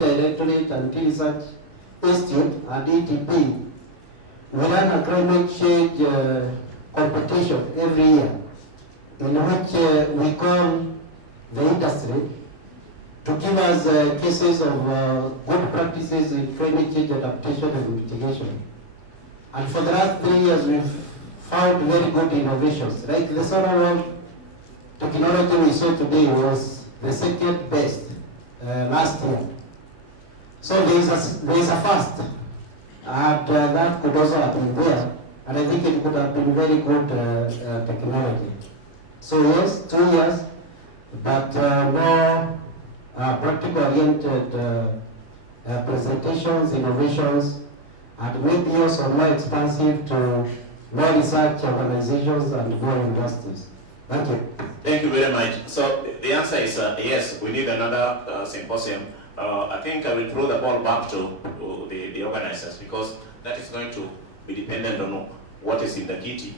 Directorate and Tea Research Institute and ETP, we run a climate change competition every year in which we call the industry to give us cases of good practices in climate change adaptation and mitigation. And for the last 3 years, we've found very good innovations. Like the solar world technology we saw today was the second best last year. So there is a first, and that could also have been there, and I think it could have been very good technology. So yes, 2 years, but more practical-oriented presentations, innovations, and maybe also more expansive to more research organizations and more industries. Thank you. Thank you very much. So the answer is yes, we need another symposium. I think I will throw the ball back to the organizers, because that is going to be dependent on what is in the kitty.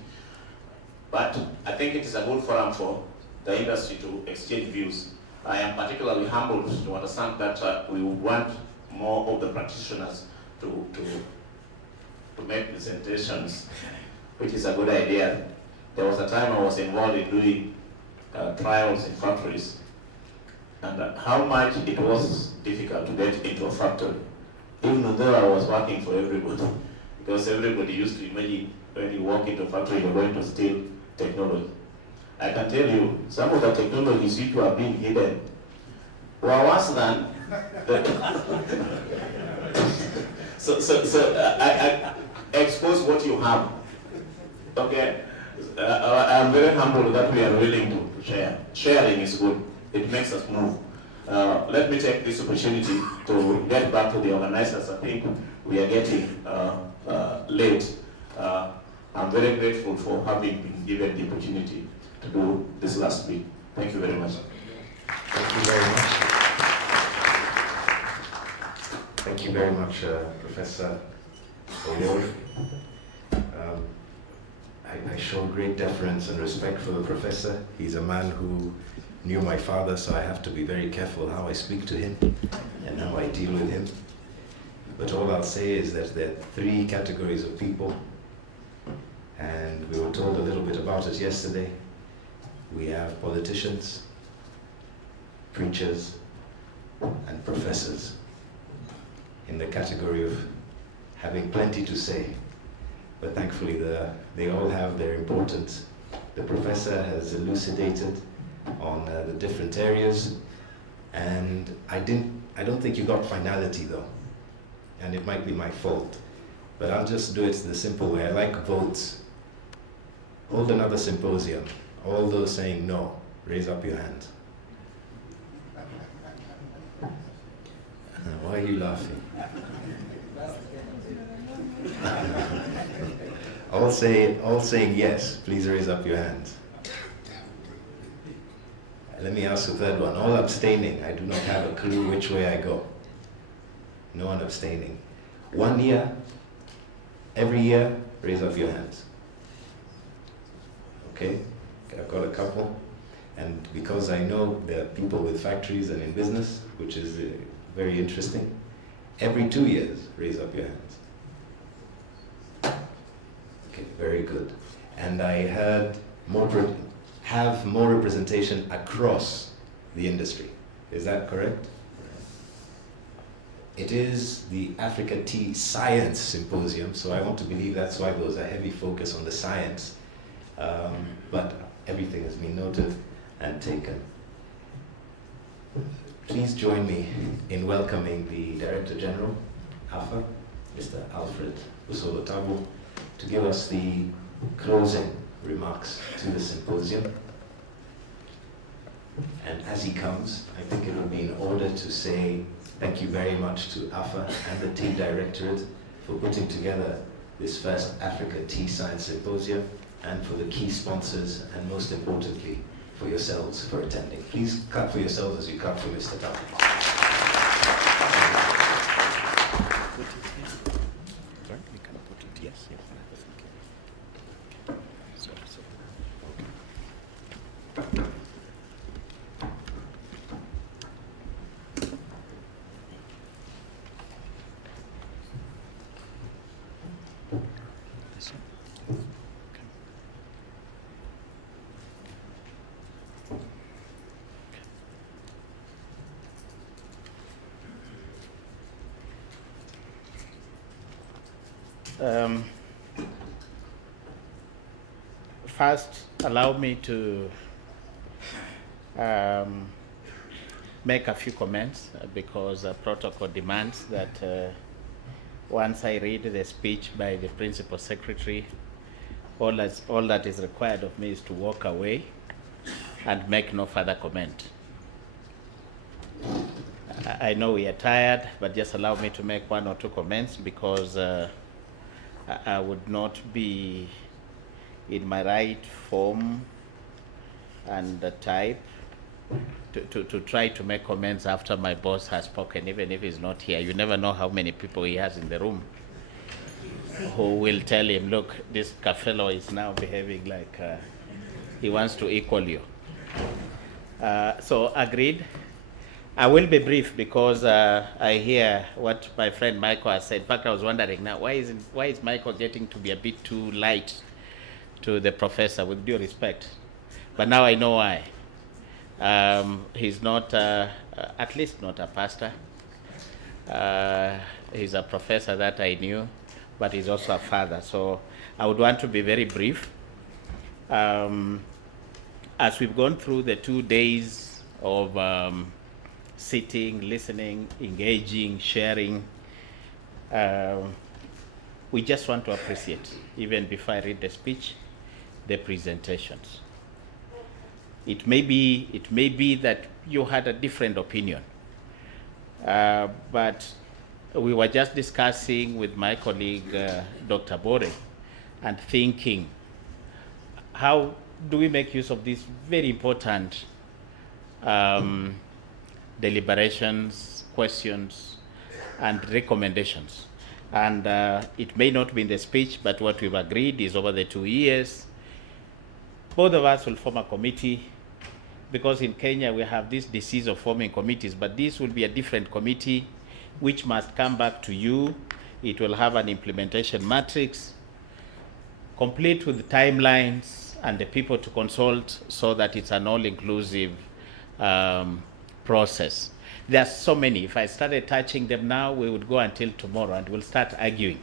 But I think it is a good forum for the industry to exchange views. I am particularly humbled to understand that we would want more of the practitioners to make presentations, which is a good idea. There was a time I was involved in doing trials in factories, and how much it was difficult to get into a factory, even though I was working for everybody, because everybody used to imagine when you walk into a factory, you're going to steal technology. I can tell you, some of the technologies which were being hidden were worse than I expose what you have. Okay, I'm very humble that we are willing to share. Sharing is good. It makes us move. Let me take this opportunity to get back to the organizers. I think we are getting late. I'm very grateful for having been given the opportunity to do this last week. Thank you very much. Thank you very much. Thank you very much, Professor Oyori. I show great deference and respect for the professor. He's a man who knew my father, so I have to be very careful how I speak to him and how I deal with him. But all I'll say is that there are 3 categories of people, and we were told a little bit about it yesterday. We have politicians, preachers, and professors in the category of having plenty to say. But thankfully, they all have their importance. The professor has elucidated on the different areas, and I don't think you got finality though, and it might be my fault, but I'll just do it the simple way. I like votes. Hold another symposium. All those saying no, raise up your hand. Why are you laughing? All saying yes, please raise up your hands. Let me ask the third one. All abstaining. I do not have a clue which way I go. No one abstaining. 1 year, every year, raise up your hands. Okay, I've got a couple. And because I know there are people with factories and in business, which is very interesting, every 2 years, raise up your hands. Okay, very good. And I heard have more representation across the industry. Is that correct? It is the Africa Tea Science Symposium, so I want to believe that's why there was a heavy focus on the science. But everything has been noted and taken. Please join me in welcoming the Director General, AFA, Mr. Alfred Usolo-Tabo, to give us the closing remarks to the symposium. And as he comes, I think it would be in order to say thank you very much to AFA and the Tea Directorate for putting together this first Africa Tea Science Symposium, and for the key sponsors, and most importantly, for yourselves for attending. Please clap for yourselves as you clap for Mr. Tabo. First, allow me to make a few comments because protocol demands that once I read the speech by the Principal Secretary, all that is required of me is to walk away and make no further comment. I know we are tired, but just allow me to make one or two comments because I would not be in my right form and type to try to make comments after my boss has spoken, even if he's not here. You never know how many people he has in the room who will tell him, look, this fellow is now behaving like he wants to equal you. So agreed. I will be brief because I hear what my friend Michael has said. In fact, I was wondering now, why is Michael getting to be a bit too light to the professor, with due respect? But now I know why. He's not, at least not a pastor. He's a professor that I knew, but he's also a father. So I would want to be very brief. As we've gone through the 2 days of sitting, listening, engaging, sharing, we just want to appreciate, even before I read the speech, the presentations. It may be that you had a different opinion, but we were just discussing with my colleague, Dr. Bore, and thinking, how do we make use of these very important deliberations, questions, and recommendations? And it may not be in the speech, but what we've agreed is over the 2 years, both of us will form a committee, because in Kenya we have this disease of forming committees, but this will be a different committee which must come back to you. It will have an implementation matrix, complete with timelines and the people to consult, so that it's an all-inclusive process. There are so many. If I started touching them now, we would go until tomorrow and we'll start arguing.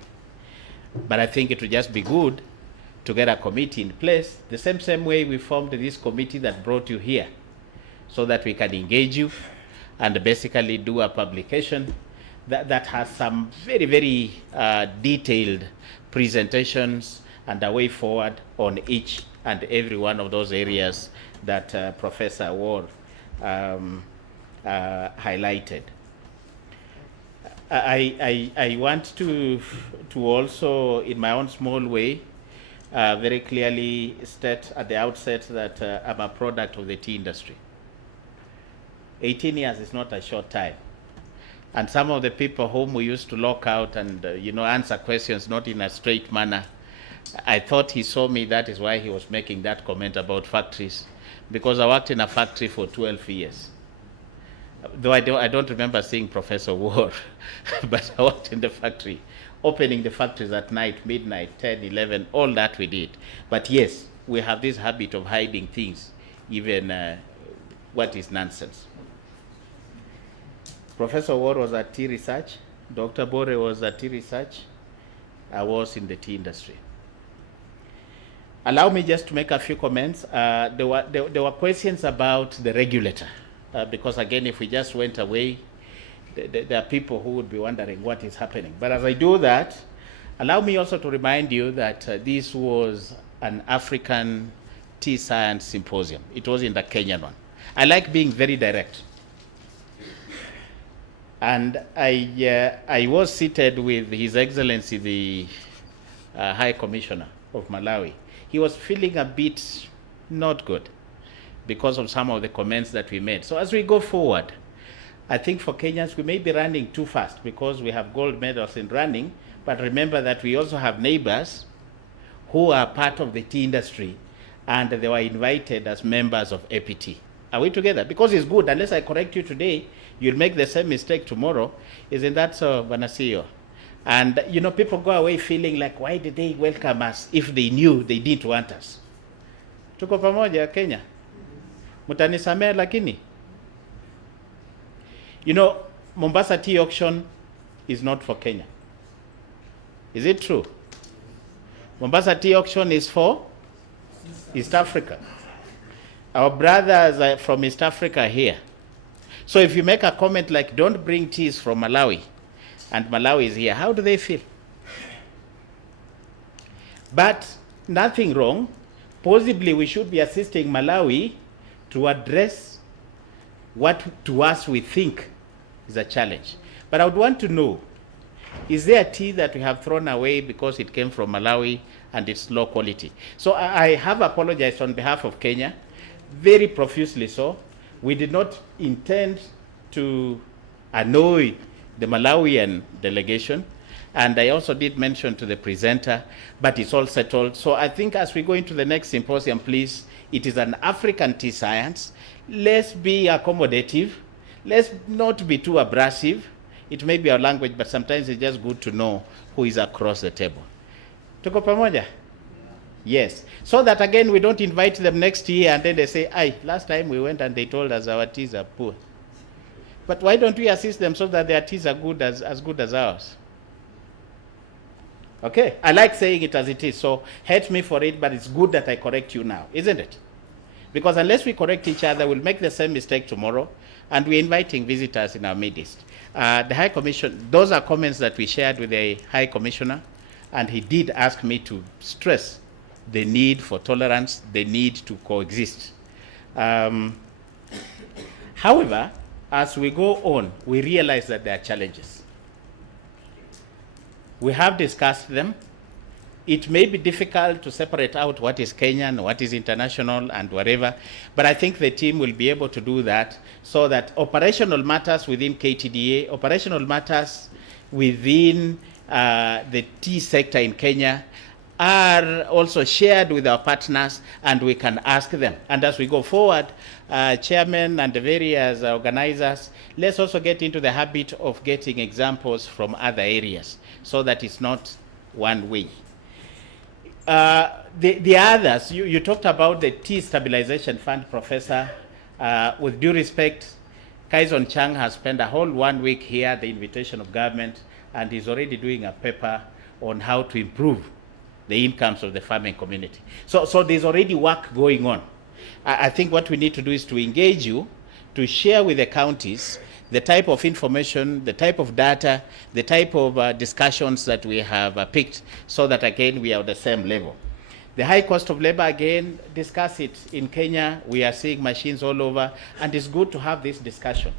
But I think it would just be good to get a committee in place, the same way we formed this committee that brought you here, so that we can engage you and basically do a publication that has some very, very detailed presentations and a way forward on each and every one of those areas that Professor Ward highlighted. I want to also, in my own small way, very clearly state at the outset that I'm a product of the tea industry. 18 years is not a short time. And some of the people whom we used to lock out and answer questions not in a straight manner, I thought he saw me, that is why he was making that comment about factories, because I worked in a factory for 12 years. Though I don't remember seeing Professor Ward, but I worked in the factory, opening the factories at night, midnight, 10, 11, all that we did. But yes, we have this habit of hiding things, even what is nonsense. Professor Ward was at tea research, Dr. Bore was at tea research, I was in the tea industry. Allow me just to make a few comments. There were questions about the regulator, because again, if we just went away, there are people who would be wondering what is happening. But as I do that, allow me also to remind you that this was an African tea science symposium. It was in the Kenyan one. I like being very direct. And I was seated with His Excellency, the High Commissioner of Malawi. He was feeling a bit not good because of some of the comments that we made. So as we go forward, I think for Kenyans, we may be running too fast because we have gold medals in running, but remember that we also have neighbors who are part of the tea industry, and they were invited as members of APT. Are we together? Because it's good. Unless I correct you today, you'll make the same mistake tomorrow. Isn't that so, Vanasio? And people go away feeling like, why did they welcome us if they knew they didn't want us? Tuko pamoja Kenya. Mutanisamea lakini. Mombasa Tea Auction is not for Kenya. Is it true? Mombasa tea auction is for East Africa. Our brothers are from East Africa here. So if you make a comment like, don't bring teas from Malawi, and Malawi is here, how do they feel? But nothing wrong. Possibly we should be assisting Malawi to address what to us we think is a challenge. But I would want to know, is there a tea that we have thrown away because it came from Malawi and it's low quality? So I have apologized on behalf of Kenya, very profusely so. We did not intend to annoy the Malawian delegation. And I also did mention to the presenter, but it's all settled. So I think as we go into the next symposium, please, it is an African tea science. Let's be accommodative. Let's not be too abrasive. It may be our language, but sometimes it's just good to know who is across the table. Tuko pamoja? Yes. So that again, we don't invite them next year and then they say, "Aye, last time we went and they told us our teas are poor." But why don't we assist them so that their teas are good as good as ours? Okay, I like saying it as it is, so hate me for it, but it's good that I correct you now, isn't it? Because unless we correct each other, we'll make the same mistake tomorrow, and we're inviting visitors in our midst. The High Commission, those are comments that we shared with the High Commissioner, and he did ask me to stress the need for tolerance, the need to coexist. However, as we go on, we realize that there are challenges. We have discussed them. It may be difficult to separate out what is Kenyan, what is international, and whatever, but I think the team will be able to do that so that operational matters within KTDA, operational matters within the tea sector in Kenya are also shared with our partners, and we can ask them. And as we go forward, chairman and the various organizers, let's also get into the habit of getting examples from other areas so that it's not one way. The others, you talked about the Tea Stabilization Fund, Professor. With due respect, Kaizon Chang has spent a whole 1 week here at the invitation of government, and he's already doing a paper on how to improve the incomes of the farming community. So there's already work going on. I think what we need to do is to engage you, to share with the counties the type of information, the type of data, the type of discussions that we have picked, so that again we are at the same level. The high cost of labor, again, discuss it. In Kenya, we are seeing machines all over, and it's good to have this discussion.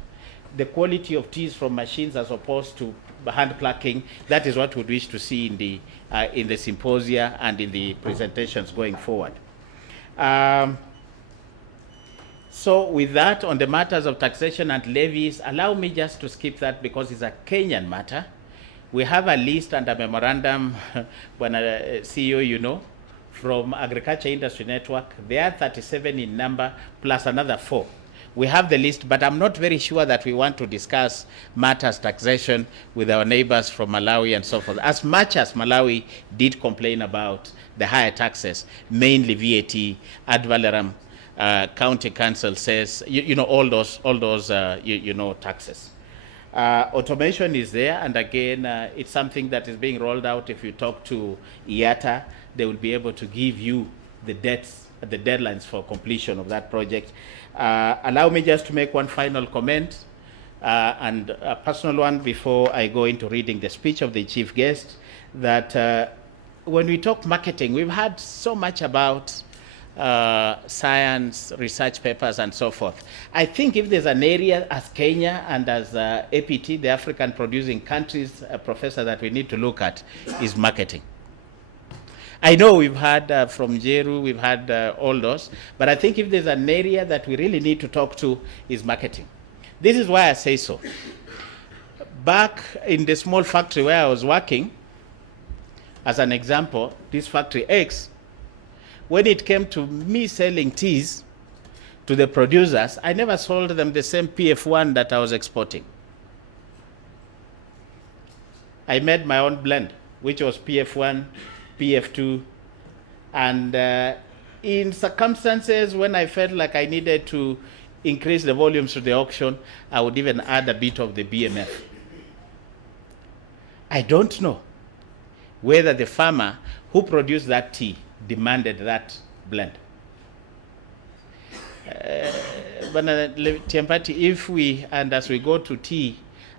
The quality of teas from machines as opposed to hand plucking, that is what we wish to see in the symposia and in the presentations going forward. So with that, on the matters of taxation and levies, allow me just to skip that because it's a Kenyan matter. We have a list and a memorandum, when CEO, you know, from Agriculture Industry Network. They are 37 in number, plus another 4. We have the list, but I'm not very sure that we want to discuss matters taxation with our neighbors from Malawi and so forth. As much as Malawi did complain about the higher taxes, mainly VAT, ad valorem, county council says, you know, all those taxes. Automation is there, and again, it's something that is being rolled out. If you talk to IATA, they will be able to give you the deadlines for completion of that project. Allow me just to make one final comment, and a personal one before I go into reading the speech of the chief guest, that when we talk marketing, we've heard so much about science, research papers, and so forth. I think if there's an area as Kenya and as APT, the African producing countries, Professor, that we need to look at is marketing. I know we've had from Jeru, we've had all those, but I think if there's an area that we really need to talk to is marketing. This is why I say so. Back in the small factory where I was working, as an example, this factory X, when it came to me selling teas to the producers, I never sold them the same PF1 that I was exporting. I made my own blend, which was PF1, PF2, and in circumstances when I felt like I needed to increase the volumes to the auction, I would even add a bit of the BMF. I don't know whether the farmer who produced that tea demanded that blend. Tiampati, if we, and as we go to tea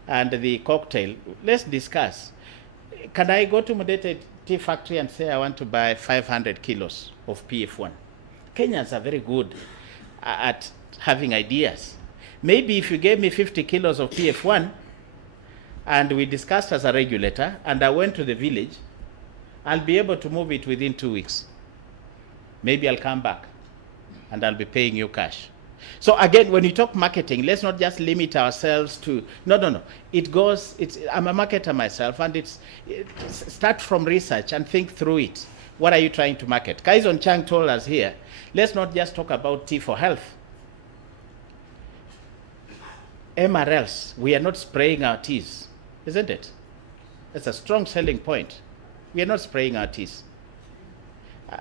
and the cocktail, let's discuss. Can I go to Mudete Tea Factory and say I want to buy 500 kilos of PF1? Kenyans are very good at having ideas. Maybe if you gave me 50 kilos of PF1 and we discussed as a regulator and I went to the village, I'll be able to move it within 2 weeks. Maybe I'll come back and I'll be paying you cash. So again, when you talk marketing, let's not just limit ourselves to, no. I'm a marketer myself, and start from research and think through it. What are you trying to market? Kaizon Chang told us here, let's not just talk about tea for health. MRLs, we are not spraying our teas, isn't it? That's a strong selling point. We are not spraying our teas.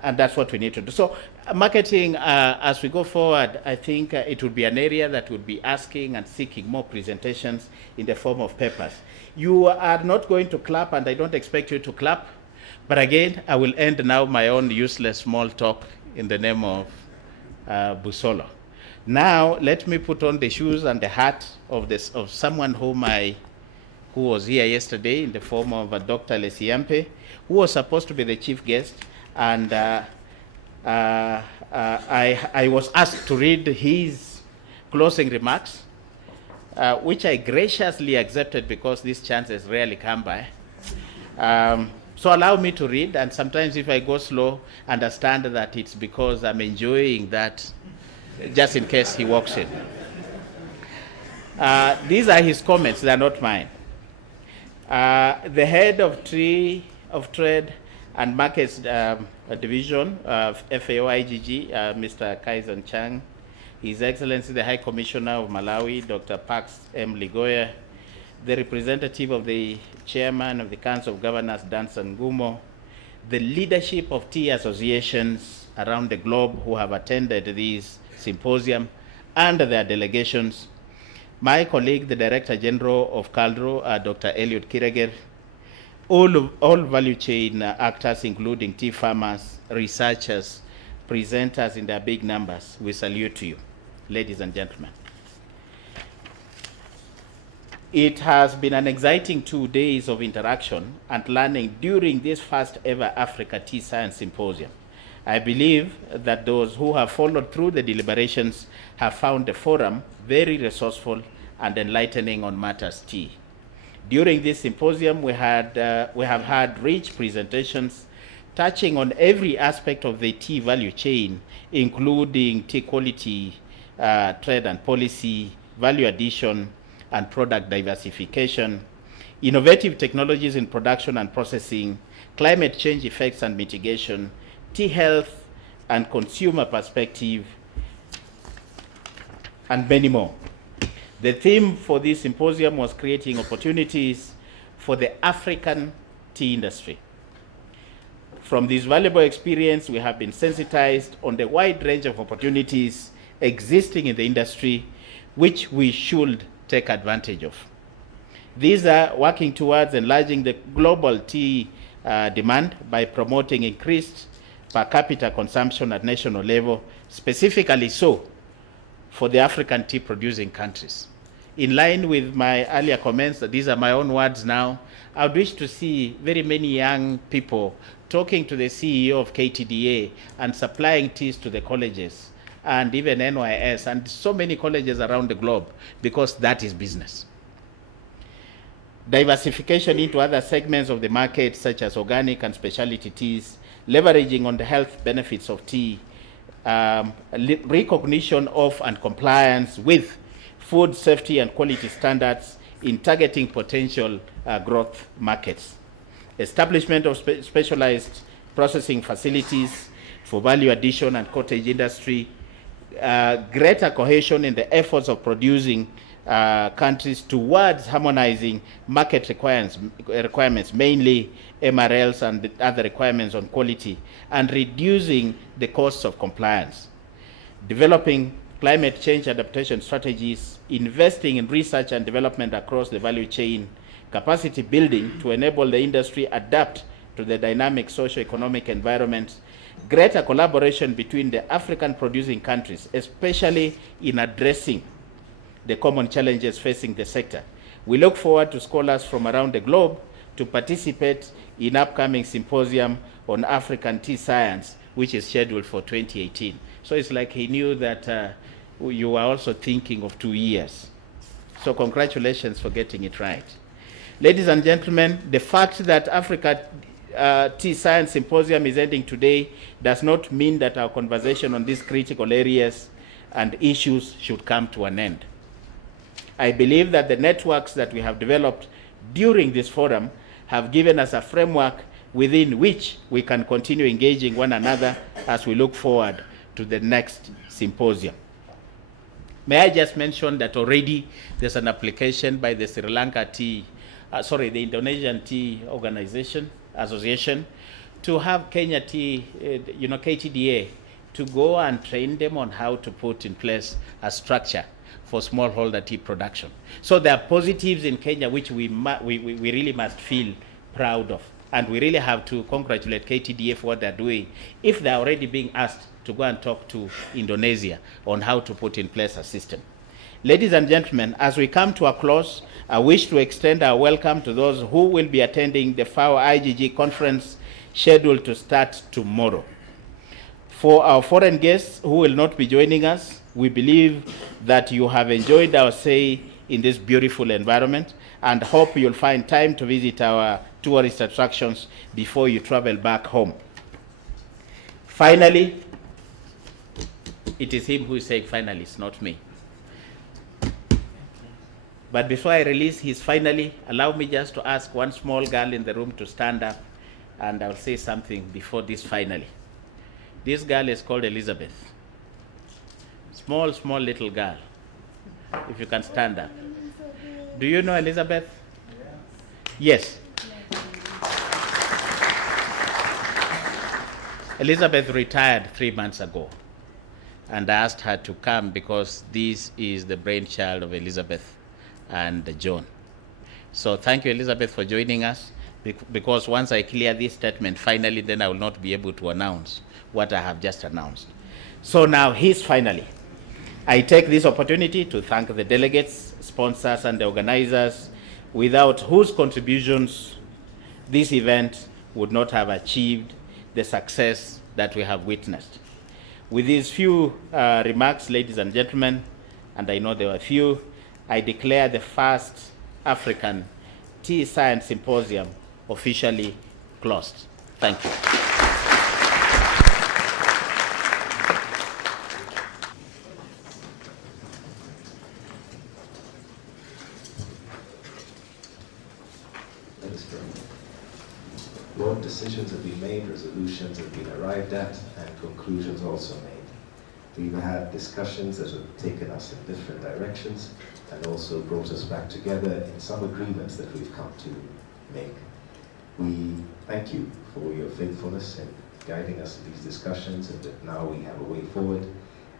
And that's what we need to do. So marketing, as we go forward, I think it would be an area that would be asking and seeking more presentations in the form of papers. You are not going to clap, and I don't expect you to clap. But again, I will end now my own useless small talk in the name of Busolo. Now, let me put on the shoes and the hat of someone who was here yesterday in the form of Dr. Lesiampe, who was supposed to be the chief guest. And I was asked to read his closing remarks, which I graciously accepted because these chances rarely come by. So allow me to read, and sometimes if I go slow, understand that it's because I'm enjoying that, just in case he walks in. These are his comments, they are not mine. The head of Trade and Markets Division of FAO-IGG, Mr. Kaizon Chang, His Excellency the High Commissioner of Malawi, Dr. Pax M. Ligoya, the representative of the Chairman of the Council of Governors, Danson Ngumo, the leadership of tea associations around the globe who have attended this symposium, and their delegations, my colleague, the Director General of CALDRO, Dr. Eliud Kireger, all value chain actors, including tea farmers, researchers, presenters in their big numbers, we salute to you, ladies and gentlemen. It has been an exciting 2 days of interaction and learning during this first ever Africa Tea Science Symposium. I believe that those who have followed through the deliberations have found the forum very resourceful and enlightening on matters tea. During this symposium, we have had rich presentations touching on every aspect of the tea value chain, including tea quality, trade and policy, value addition, and product diversification, innovative technologies in production and processing, climate change effects and mitigation, tea health and consumer perspective, and many more. The theme for this symposium was creating opportunities for the African tea industry. From this valuable experience, we have been sensitized on the wide range of opportunities existing in the industry, which we should take advantage of. These are working towards enlarging the global tea demand by promoting increased per capita consumption at national level, specifically so for the African tea producing countries. In line with my earlier comments, these are my own words now, I would wish to see very many young people talking to the CEO of KTDA and supplying teas to the colleges and even NYS and so many colleges around the globe, because that is business. Diversification into other segments of the market, such as organic and specialty teas, leveraging on the health benefits of tea, recognition of and compliance with food safety and quality standards in targeting potential growth markets, establishment of specialized processing facilities for value addition and cottage industry, greater cohesion in the efforts of producing countries towards harmonizing market requirements, mainly MRLs and other requirements on quality, and reducing the costs of compliance, developing climate change adaptation strategies, investing in research and development across the value chain, capacity building to enable the industry adapt to the dynamic socio-economic environment, greater collaboration between the African producing countries, especially in addressing the common challenges facing the sector. We look forward to scholars from around the globe to participate in upcoming symposium on African tea science, which is scheduled for 2018. So it's like he knew that you were also thinking of 2 years. So congratulations for getting it right. Ladies and gentlemen, the fact that Africa Tea Science Symposium is ending today does not mean that our conversation on these critical areas and issues should come to an end. I believe that the networks that we have developed during this forum have given us a framework within which we can continue engaging one another as we look forward to the next symposium. May I just mention that already there's an application by the the Indonesian Tea Association to have Kenya Tea, KTDA, to go and train them on how to put in place a structure for smallholder tea production. So there are positives in Kenya which we really must feel proud of. And we really have to congratulate KTDA for what they're doing if they're already being asked to go and talk to Indonesia on how to put in place a system. Ladies and gentlemen, as we come to a close, I wish to extend our welcome to those who will be attending the FAO IGG conference scheduled to start tomorrow. For our foreign guests who will not be joining us, we believe that you have enjoyed our stay in this beautiful environment and hope you'll find time to visit our tourist attractions before you travel back home. Finally, it is him who is saying finally, it's not me. But before I release his finally, allow me just to ask one small girl in the room to stand up, and I'll say something before this finally. This girl is called Elizabeth. Small, small little girl. If you can stand up. Do you know Elizabeth? Yes. Elizabeth retired 3 months ago, and I asked her to come because this is the brainchild of Elizabeth and John. So thank you, Elizabeth, for joining us, because once I clear this statement, finally, then I will not be able to announce what I have just announced. So now, here's finally. I take this opportunity to thank the delegates, sponsors, and the organizers, without whose contributions this event would not have achieved the success that we have witnessed. With these few remarks, ladies and gentlemen, and I know there were few, I declare the first African Tea Science Symposium officially closed. Thank you. Broad decisions have been made, resolutions have been arrived at, and conclusions also made. We've had discussions that have taken us in different directions and also brought us back together in some agreements that we've come to make. We thank you for your faithfulness in guiding us in these discussions, and that now we have a way forward.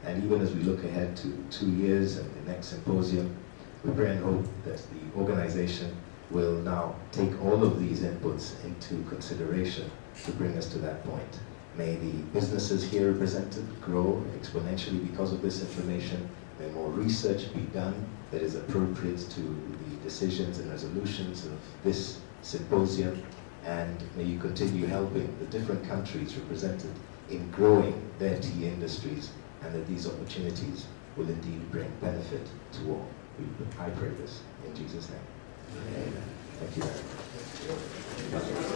And even as we look ahead to 2 years and the next symposium, we pray and hope that the organization will now take all of these inputs into consideration to bring us to that point. May the businesses here represented grow exponentially because of this information. May more research be done that is appropriate to the decisions and resolutions of this symposium. And may you continue helping the different countries represented in growing their tea industries, and that these opportunities will indeed bring benefit to all. I pray this in Jesus' name. Amen. Thank you very much.